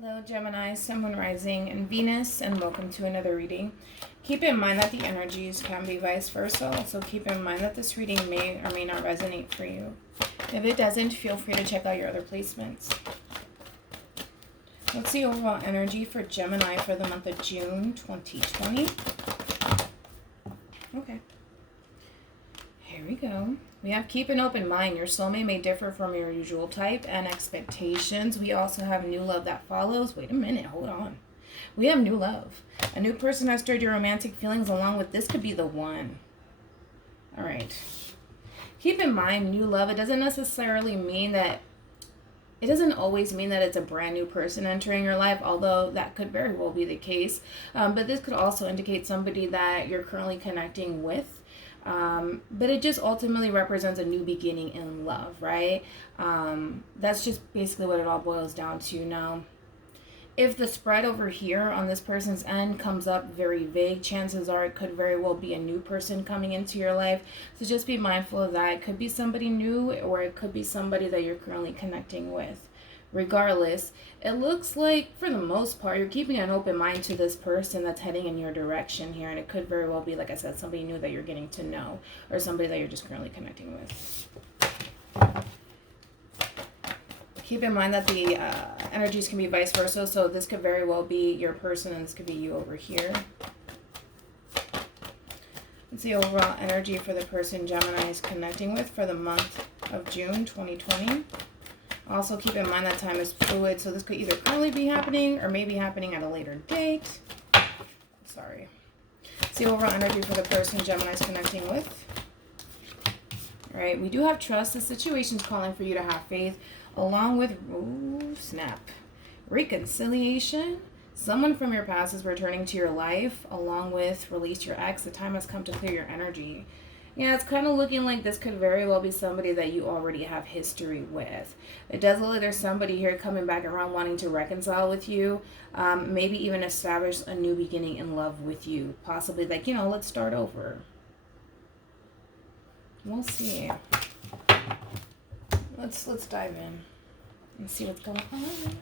Hello Gemini, Sun, Moon, Rising, and Venus, and welcome to another reading. Keep in mind that the energies can be vice versa, also keep in mind that this reading may or may not resonate for you. If it doesn't, feel free to check out your other placements. Let's see overall energy for Gemini for the month of June 2020. Okay. Here we go. We have keep an open mind. Your soulmate may differ from your usual type and expectations. We also have new love that follows. Wait a minute. Hold on. We have new love. A new person has stirred your romantic feelings along with this could be the one. All right. Keep in mind, new love, it doesn't necessarily mean that it doesn't always mean that it's a brand new person entering your life, although that could very well be the case. But this could also indicate somebody that you're currently connecting with. But it just ultimately represents a new beginning in love, right? That's just basically what it all boils down to. Now, if the spread over here on this person's end comes up very vague, chances are it could very well be a new person coming into your life. So just be mindful of that. It could be somebody new, or it could be somebody that you're currently connecting with. Regardless, it looks like for the most part you're keeping an open mind to this person that's heading in your direction here, and it could very well be, like I said, somebody new that you're getting to know, or somebody that you're just currently connecting with. Keep in mind that the energies can be vice versa, so this could very well be your person and this could be you over here. Let's see overall energy for the person Gemini is connecting with for the month of June 2020. Also keep in mind that time is fluid, so this could either currently be happening or maybe happening at a later date. Sorry. See overall energy for the person Gemini is connecting with. All right, we do have trust. The situation's calling for you to have faith, along with, ooh, snap, reconciliation. Someone from your past is returning to your life, along with release your ex. The time has come to clear your energy. Yeah, it's kind of looking like this could very well be somebody that you already have history with. It does look like there's somebody here coming back around wanting to reconcile with you, maybe even establish a new beginning in love with you. Possibly like, let's start over. We'll see. Let's dive in and see what's going on.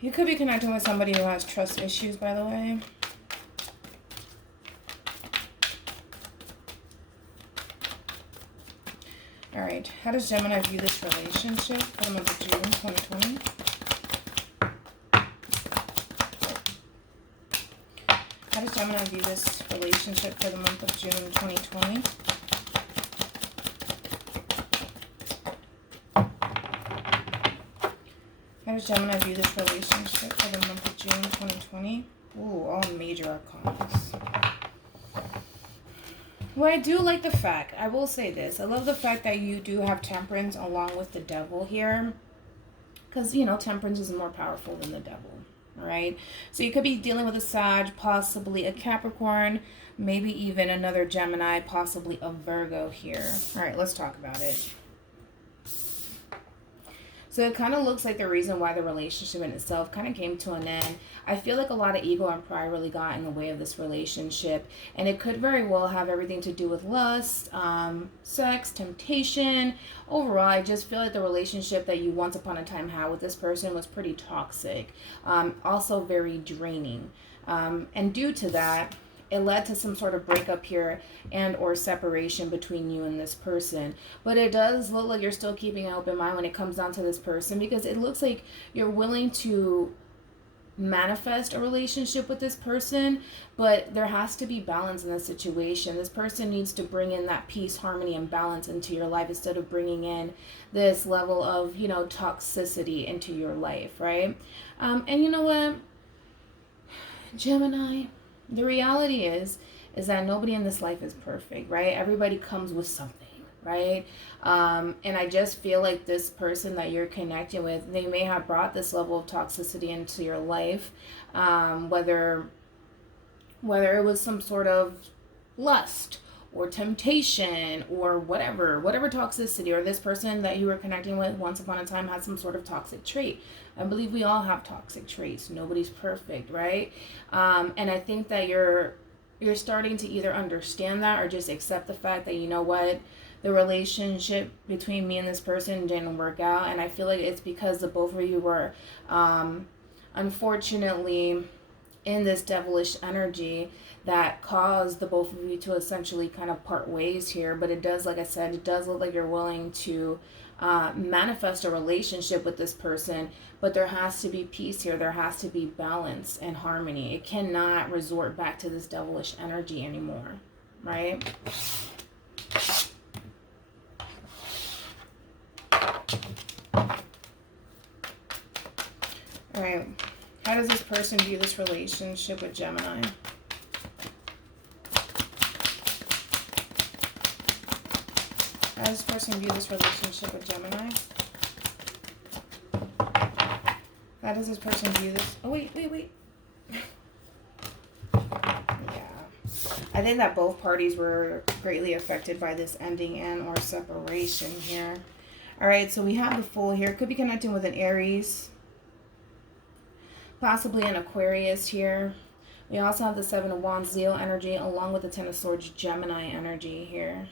You could be connecting with somebody who has trust issues, by the way. All right, how does Gemini view this relationship for the month of June 2020? How does Gemini view this relationship for the month of June 2020? How does Gemini view this relationship for the month of June 2020? Ooh, all major arcanas. Well, I do like the fact, I will say this, I love the fact that you do have Temperance along with the Devil here. Because, Temperance is more powerful than the Devil. All right? So you could be dealing with a Sag, possibly a Capricorn, maybe even another Gemini, possibly a Virgo here. All right, let's talk about it. So it kind of looks like the reason why the relationship in itself kind of came to an end. I feel like a lot of ego and pride really got in the way of this relationship. And it could very well have everything to do with lust, sex, temptation. Overall, I just feel like the relationship that you once upon a time had with this person was pretty toxic. Also very draining. And due to that, it led to some sort of breakup here and or separation between you and this person. But it does look like you're still keeping an open mind when it comes down to this person, because it looks like you're willing to manifest a relationship with this person, but there has to be balance in the situation. This person needs to bring in that peace, harmony, and balance into your life instead of bringing in this level of, toxicity into your life, right? And you know what, Gemini? The reality is that nobody in this life is perfect, right? Everybody comes with something, right? And I just feel like this person that you're connecting with, they may have brought this level of toxicity into your life, whether it was some sort of lust or temptation or whatever toxicity, or this person that you were connecting with once upon a time had some sort of toxic trait. I believe we all have toxic traits. Nobody's perfect, right? And I think that you're starting to either understand that or just accept the fact that, you know what, the relationship between me and this person didn't work out, and I feel like it's because the both of you were unfortunately in this devilish energy that caused the both of you to essentially kind of part ways here. But it does, like I said, it does look like you're willing to manifest a relationship with this person, but there has to be peace here. There has to be balance and harmony. It cannot resort back to this devilish energy anymore, right? All right. How does this person view this relationship with Gemini? How does this person view this relationship with Gemini? How does this person view this? Oh, wait. Yeah. I think that both parties were greatly affected by this ending and or separation here. All right, so we have the Fool here. Could be connecting with an Aries. Possibly an Aquarius here. We also have the Seven of Wands, Leo energy, along with the Ten of Swords, Gemini energy here.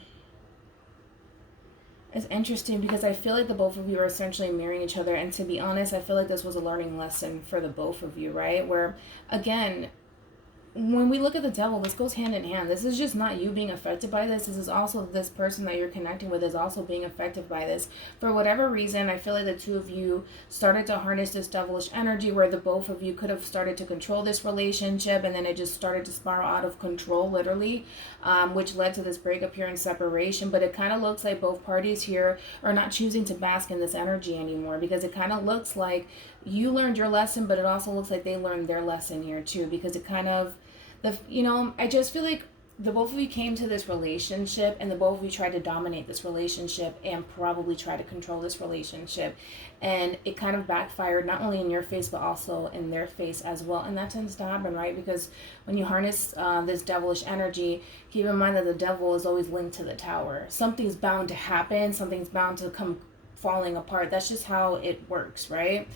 It's interesting because I feel like the both of you are essentially mirroring each other. And to be honest, I feel like this was a learning lesson for the both of you, right? Where, again, when we look at the Devil, this goes hand in hand. This is just not you being affected by this. This is also this person that you're connecting with is also being affected by this. For whatever reason, I feel like the two of you started to harness this devilish energy where the both of you could have started to control this relationship, and then it just started to spiral out of control, literally, which led to this breakup here and separation. But it kind of looks like both parties here are not choosing to bask in this energy anymore, because it kind of looks like you learned your lesson, but it also looks like they learned their lesson here too, because it kind of, I just feel like the both of you came to this relationship and the both of you tried to dominate this relationship and probably try to control this relationship, and it kind of backfired, not only in your face but also in their face as well. And that tends to happen, right? Because when you harness this devilish energy, keep in mind that the devil is always linked to the tower. Something's bound to happen, something's bound to come falling apart. That's just how it works, right?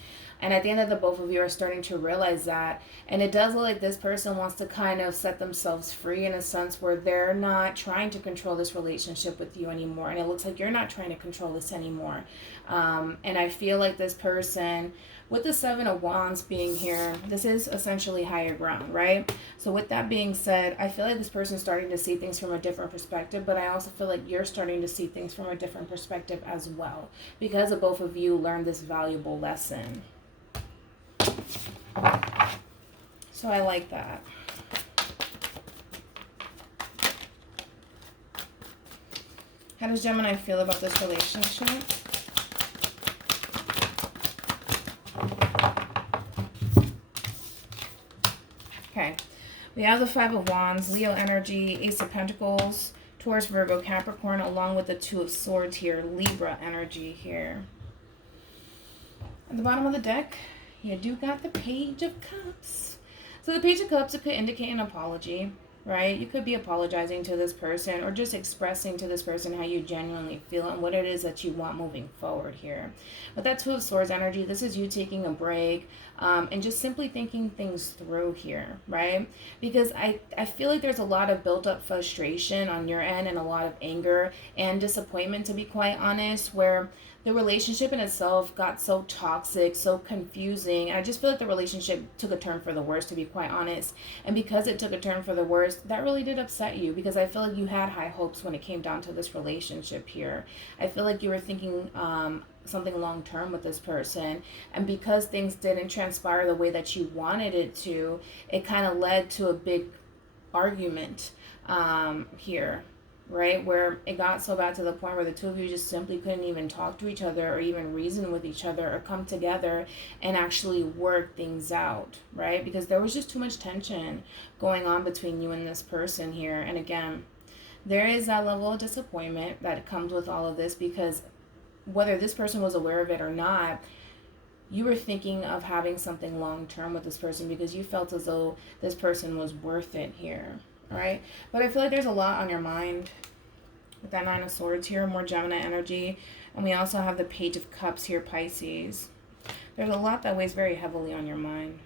And at the end of the both of you are starting to realize that. And it does look like this person wants to kind of set themselves free in a sense where they're not trying to control this relationship with you anymore. And it looks like you're not trying to control this anymore. And I feel like this person, with the Seven of Wands being here, this is essentially higher ground, right? So with that being said, I feel like this person's starting to see things from a different perspective, but I also feel like you're starting to see things from a different perspective as well, because of both of you learned this valuable lesson. So I like that. How does Gemini feel about this relationship? Okay. We have the Five of Wands, Leo energy, Ace of Pentacles, Taurus, Virgo, Capricorn, along with the Two of Swords here, Libra energy here. At the bottom of the deck, you do got the Page of Cups. So the Page of Cups, it could indicate an apology, right? You could be apologizing to this person or just expressing to this person how you genuinely feel and what it is that you want moving forward here. With that Two of Swords energy, this is you taking a break and just simply thinking things through here, right? Because I feel like there's a lot of built up frustration on your end and a lot of anger and disappointment, to be quite honest, where the relationship in itself got so toxic, so confusing. And I just feel like the relationship took a turn for the worse, to be quite honest. And because it took a turn for the worse, that really did upset you, because I feel like you had high hopes when it came down to this relationship here. I feel like you were thinking something long term with this person. And because things didn't transpire the way that you wanted it to, it kind of led to a big argument here. Right, where it got so bad to the point where the two of you just simply couldn't even talk to each other or even reason with each other or come together and actually work things out, right? Because there was just too much tension going on between you and this person here. And again, there is that level of disappointment that comes with all of this, because whether this person was aware of it or not, you were thinking of having something long term with this person because you felt as though this person was worth it here. All right, but I feel like there's a lot on your mind with that Nine of Swords here, more Gemini energy, and we also have the Page of Cups here, Pisces. There's a lot that weighs very heavily on your mind,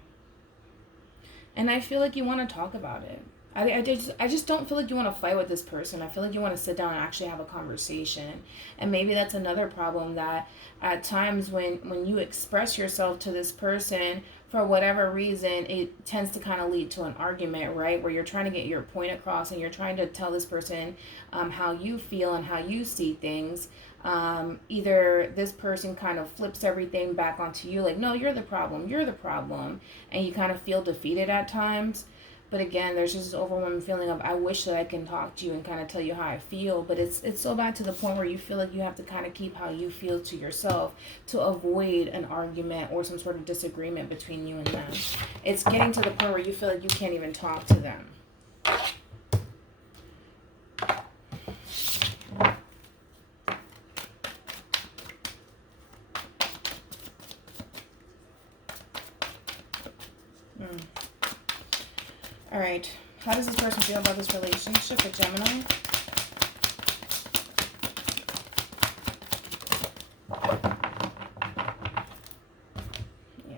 and I feel like you want to talk about it. I just don't feel like you want to fight with this person. I feel like you want to sit down and actually have a conversation. And maybe that's another problem, that at times when you express yourself to this person, for whatever reason, it tends to kind of lead to an argument, right? Where you're trying to get your point across and you're trying to tell this person how you feel and how you see things. Either this person kind of flips everything back onto you, like, no, you're the problem, and you kind of feel defeated at times. But again, there's just this overwhelming feeling of, I wish that I can talk to you and kind of tell you how I feel. But it's so bad to the point where you feel like you have to kind of keep how you feel to yourself to avoid an argument or some sort of disagreement between you and them. It's getting to the point where you feel like you can't even talk to them. All right. How does this person feel about this relationship with Gemini? Yeah.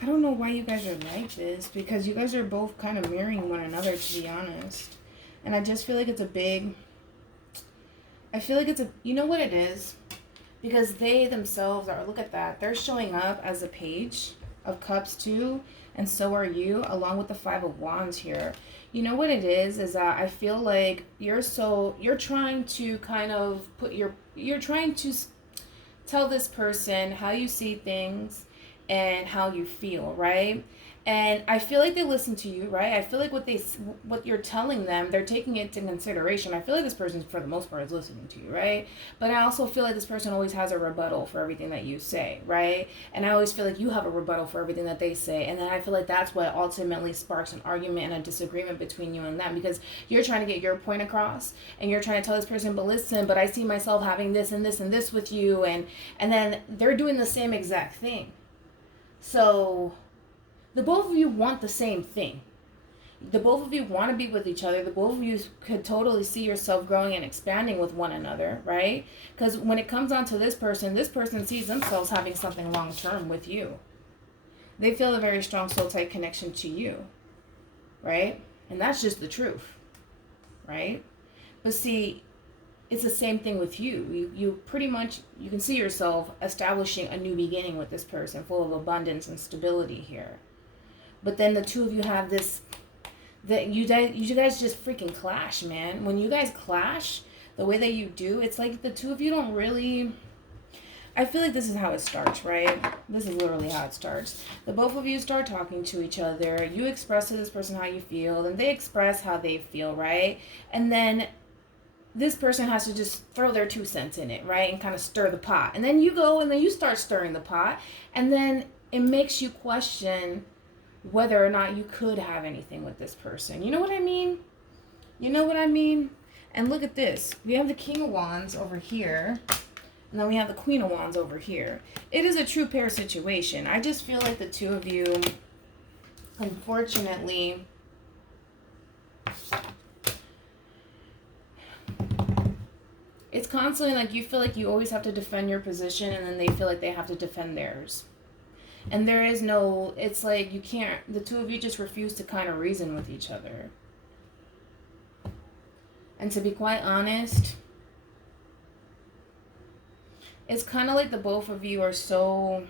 I don't know why you guys are like this, because you guys are both kind of mirroring one another, to be honest. And I just feel like it's a big... I feel like it's a... You know what it is? Because they themselves are... Look at that. They're showing up as a Page of Cups too, and so are you, along with the Five of Wands here. You know what it is that I feel like you're trying to kind of you're trying to tell this person how you see things and how you feel, right? And I feel like they listen to you, right? I feel like what you're telling them, they're taking it into consideration. I feel like this person, for the most part, is listening to you, right? But I also feel like this person always has a rebuttal for everything that you say, right? And I always feel like you have a rebuttal for everything that they say. And then I feel like that's what ultimately sparks an argument and a disagreement between you and them, because you're trying to get your point across and you're trying to tell this person, but listen, but I see myself having this and this and this with you. And then they're doing the same exact thing. So... the both of you want the same thing. The both of you want to be with each other. The both of you could totally see yourself growing and expanding with one another, right? Because when it comes on to this person sees themselves having something long-term with you. They feel a very strong soul-type connection to you, right? And that's just the truth, right? But see, it's the same thing with you. You pretty much, you can see yourself establishing a new beginning with this person, full of abundance and stability here. But then the two of you have this, that you guys just freaking clash, man. When you guys clash the way that you do, it's like the two of you don't really... I feel like this is how it starts, right? This is literally how it starts. The both of you start talking to each other. You express to this person how you feel, and they express how they feel, right? And then this person has to just throw their 2 cents in it, right? And kind of stir the pot. And then you go and then you start stirring the pot. And then it makes you question whether or not you could have anything with this person. You know what I mean? You know what I mean? And look at this. We have the King of Wands over here. And then we have the Queen of Wands over here. It is a true pair situation. I just feel like the two of you, unfortunately... it's constantly like you feel like you always have to defend your position, and then they feel like they have to defend theirs. And there is no, it's like you can't, the two of you just refuse to kind of reason with each other. And to be quite honest, it's kind of like the both of you are so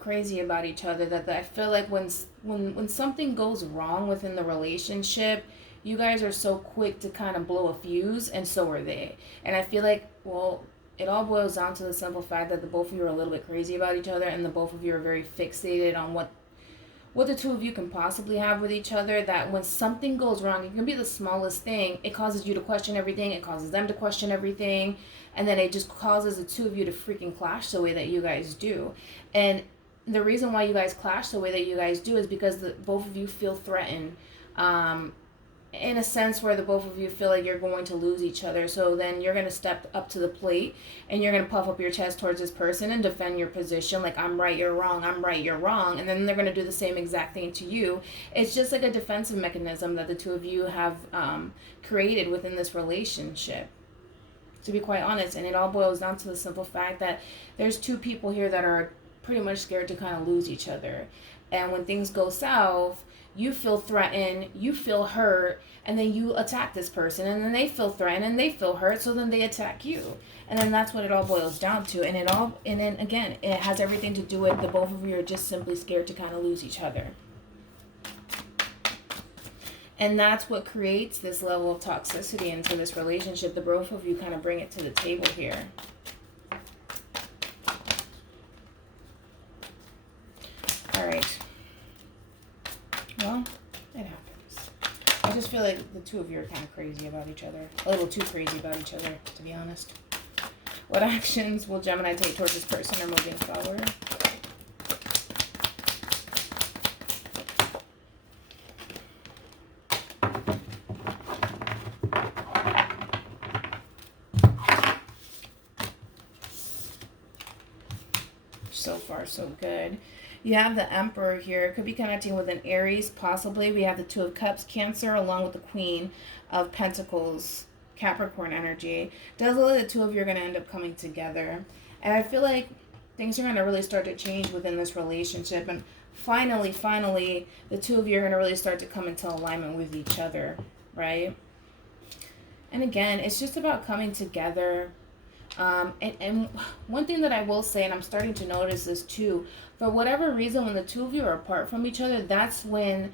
crazy about each other that I feel like when something goes wrong within the relationship, you guys are so quick to kind of blow a fuse, and so are they. And I feel like, well, it all boils down to the simple fact that the both of you are a little bit crazy about each other, and the both of you are very fixated on what the two of you can possibly have with each other, that when something goes wrong, it can be the smallest thing, it causes you to question everything, it causes them to question everything, and then it just causes the two of you to freaking clash the way that you guys do. And the reason why you guys clash the way that you guys do is because both of you feel threatened, in a sense where the both of you feel like you're going to lose each other. So then you're going to step up to the plate and you're going to puff up your chest towards this person and defend your position like, I'm right, you're wrong, I'm right, you're wrong. And then they're going to do the same exact thing to you. It's just like a defensive mechanism that the two of you have created within this relationship, to be quite honest. And it all boils down to the simple fact that there's two people here that are pretty much scared to kind of lose each other. And when things go south, you feel threatened, you feel hurt, and then you attack this person, and then they feel threatened and they feel hurt, so then they attack you. And then that's what it all boils down to. And then again, it has everything to do with the both of you are just simply scared to kind of lose each other. And that's what creates this level of toxicity into this relationship. The both of you kind of bring it to the table here. All right. Well, it happens. I just feel like the two of you are kind of crazy about each other. A little too crazy about each other, to be honest. What actions will Gemini take towards this person or moving forward? So far, so good. You have the Emperor here. It could be connecting with an Aries, possibly. We have the Two of Cups, Cancer, along with the Queen of Pentacles, Capricorn energy. Does look like the two of you are going to end up coming together. And I feel like things are going to really start to change within this relationship. And finally, the two of you are going to really start to come into alignment with each other, right? And again, it's just about coming together. And one thing that I will say, and I'm starting to notice this too, for whatever reason, when the two of you are apart from each other, that's when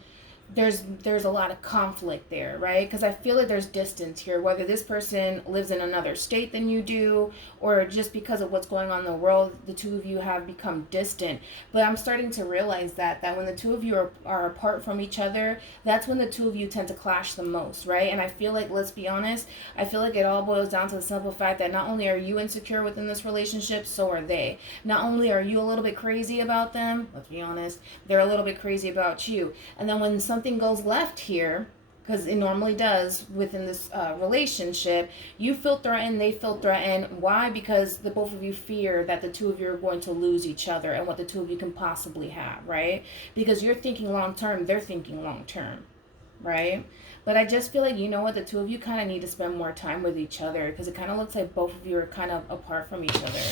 there's a lot of conflict there, right? Because I feel like there's distance here, whether this person lives in another state than you do, or just because of what's going on in the world, the two of you have become distant. But I'm starting to realize that when the two of you are apart from each other, that's when the two of you tend to clash the most, right? And I feel like, let's be honest, I feel like it all boils down to the simple fact that not only are you insecure within this relationship, so are they. Not only are you a little bit crazy about them, let's be honest, they're a little bit crazy about you. And then when something goes left here, because it normally does within this relationship, you feel threatened, they feel threatened. Why? Because the both of you fear that the two of you are going to lose each other and what the two of you can possibly have, right? Because you're thinking long term, they're thinking long term, right? But I just feel like, you know what, the two of you kind of need to spend more time with each other, because it kind of looks like both of you are kind of apart from each other.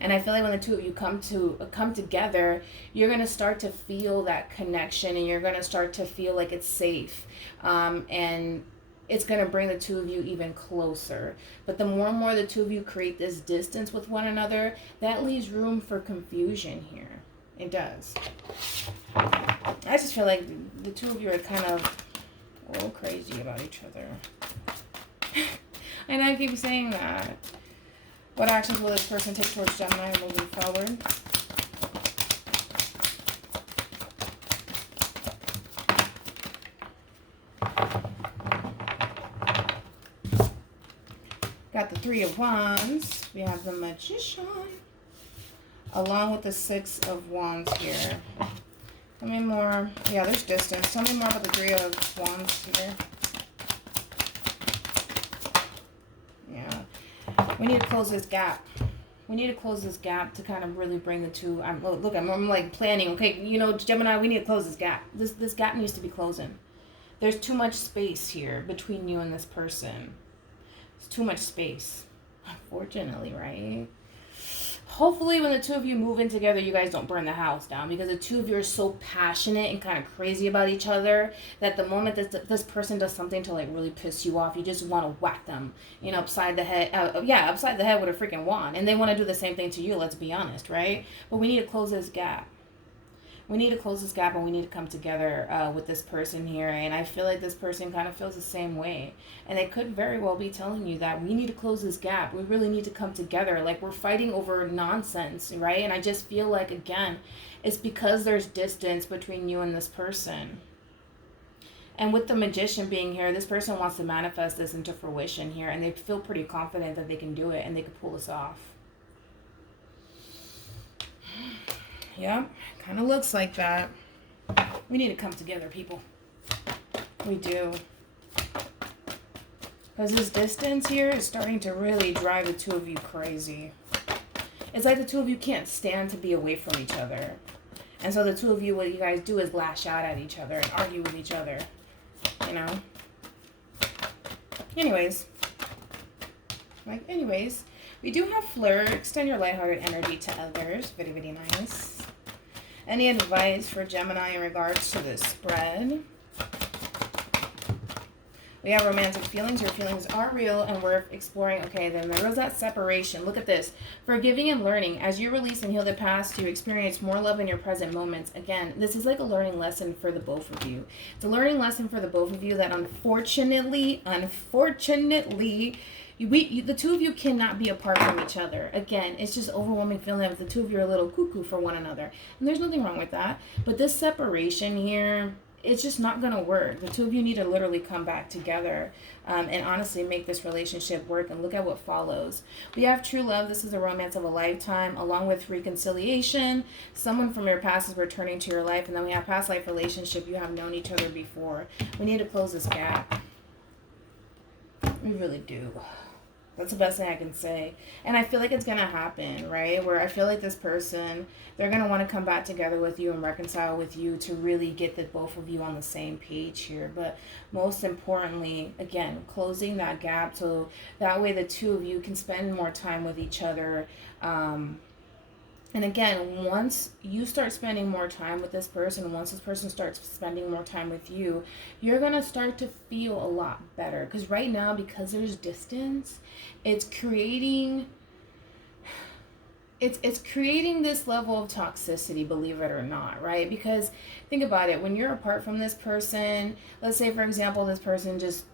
And I feel like when the two of you come together, you're going to start to feel that connection, and you're going to start to feel like it's safe. And it's going to bring the two of you even closer. But the more and more the two of you create this distance with one another, that leaves room for confusion here. It does. I just feel like the two of you are kind of a little crazy about each other. And I keep saying that. What actions will this person take towards Gemini moving forward? Got the Three of Wands. We have the Magician. Along with the Six of Wands here. Tell me more. Yeah, there's distance. Tell me more about the Three of Wands here. Yeah. We need to close this gap. We need to close this gap to kind of really bring the two. I'm like planning. Okay, you know, Gemini, we need to close this gap. This gap needs to be closing. There's too much space here between you and this person. It's too much space. Unfortunately, right? Hopefully when the two of you move in together, you guys don't burn the house down, because the two of you are so passionate and kind of crazy about each other that the moment that this person does something to like really piss you off, you just want to whack them, you know, upside the head. Upside the head with a freaking wand. And they want to do the same thing to you, let's be honest, right? But we need to close this gap. We need to close this gap, and we need to come together with this person here. And I feel like this person kind of feels the same way. And they could very well be telling you that we need to close this gap. We really need to come together. Like, we're fighting over nonsense, right? And I just feel like, again, it's because there's distance between you and this person. And with the Magician being here, this person wants to manifest this into fruition here. And they feel pretty confident that they can do it and they can pull this off. Yeah, kind of looks like that. We need to come together, people. We do. Because this distance here is starting to really drive the two of you crazy. It's like the two of you can't stand to be away from each other. And so the two of you, what you guys do is lash out at each other and argue with each other. You know? Anyways, we do have flirt. Extend your lighthearted energy to others. Very, very nice. Any advice for Gemini in regards to this spread? We have romantic feelings. Your feelings are real and worth exploring. Okay, then there was that separation. Look at this. Forgiving and learning. As you release and heal the past, you experience more love in your present moments. Again, this is like a learning lesson for the both of you. It's a learning lesson for the both of you that unfortunately, the two of you cannot be apart from each other. Again, it's just overwhelming feeling that the two of you are a little cuckoo for one another. And there's nothing wrong with that. But this separation here, it's just not going to work. The two of you need to literally come back together and honestly make this relationship work. And look at what follows. We have true love. This is a romance of a lifetime, along with reconciliation. Someone from your past is returning to your life. And then we have past life relationship. You have known each other before. We need to close this gap. We really do. That's the best thing I can say. And I feel like it's going to happen, right? Where I feel like this person, they're going to want to come back together with you and reconcile with you to really get the both of you on the same page here. But most importantly, again, closing that gap so that way the two of you can spend more time with each other. And again, once you start spending more time with this person, once this person starts spending more time with you, you're going to start to feel a lot better. Because right now, because there's distance, it's creating this level of toxicity, believe it or not, right? Because think about it, when you're apart from this person, let's say, for example, this person just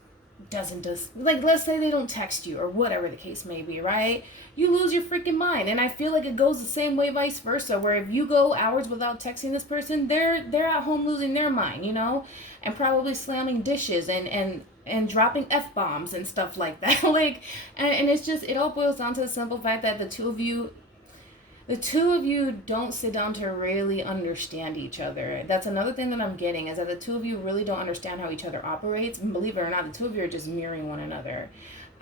let's say they don't text you or whatever the case may be, right? You lose your freaking mind. And I feel like it goes the same way vice versa, where if you go hours without texting this person, they're at home losing their mind, and probably slamming dishes and dropping F-bombs and stuff like that. And it's just, it all boils down to the simple fact that the two of you don't sit down to really understand each other. That's another thing that I'm getting, is that the two of you really don't understand how each other operates. And believe it or not, the two of you are just mirroring one another.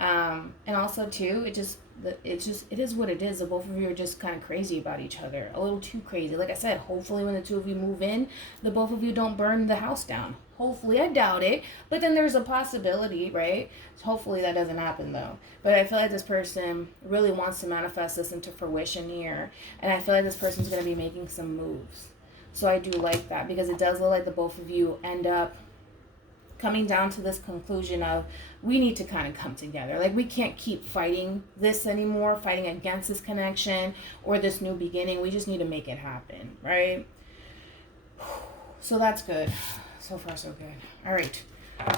And also too, it is what it is. The both of you are just kind of crazy about each other. A little too crazy. Like I said, hopefully when the two of you move in, the both of you don't burn the house down. Hopefully, I doubt it. But then there's a possibility, right? Hopefully that doesn't happen though. But I feel like this person really wants to manifest this into fruition here. And I feel like this person's going to be making some moves. So I do like that, because it does look like the both of you end up coming down to this conclusion of, we need to kind of come together. Like, we can't keep fighting this anymore, fighting against this connection or this new beginning. We just need to make it happen, right? So that's good. So far, so good. All right.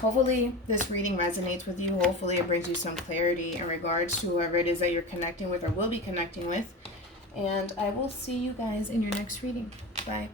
Hopefully this reading resonates with you. Hopefully it brings you some clarity in regards to whoever it is that you're connecting with or will be connecting with. And I will see you guys in your next reading. Bye.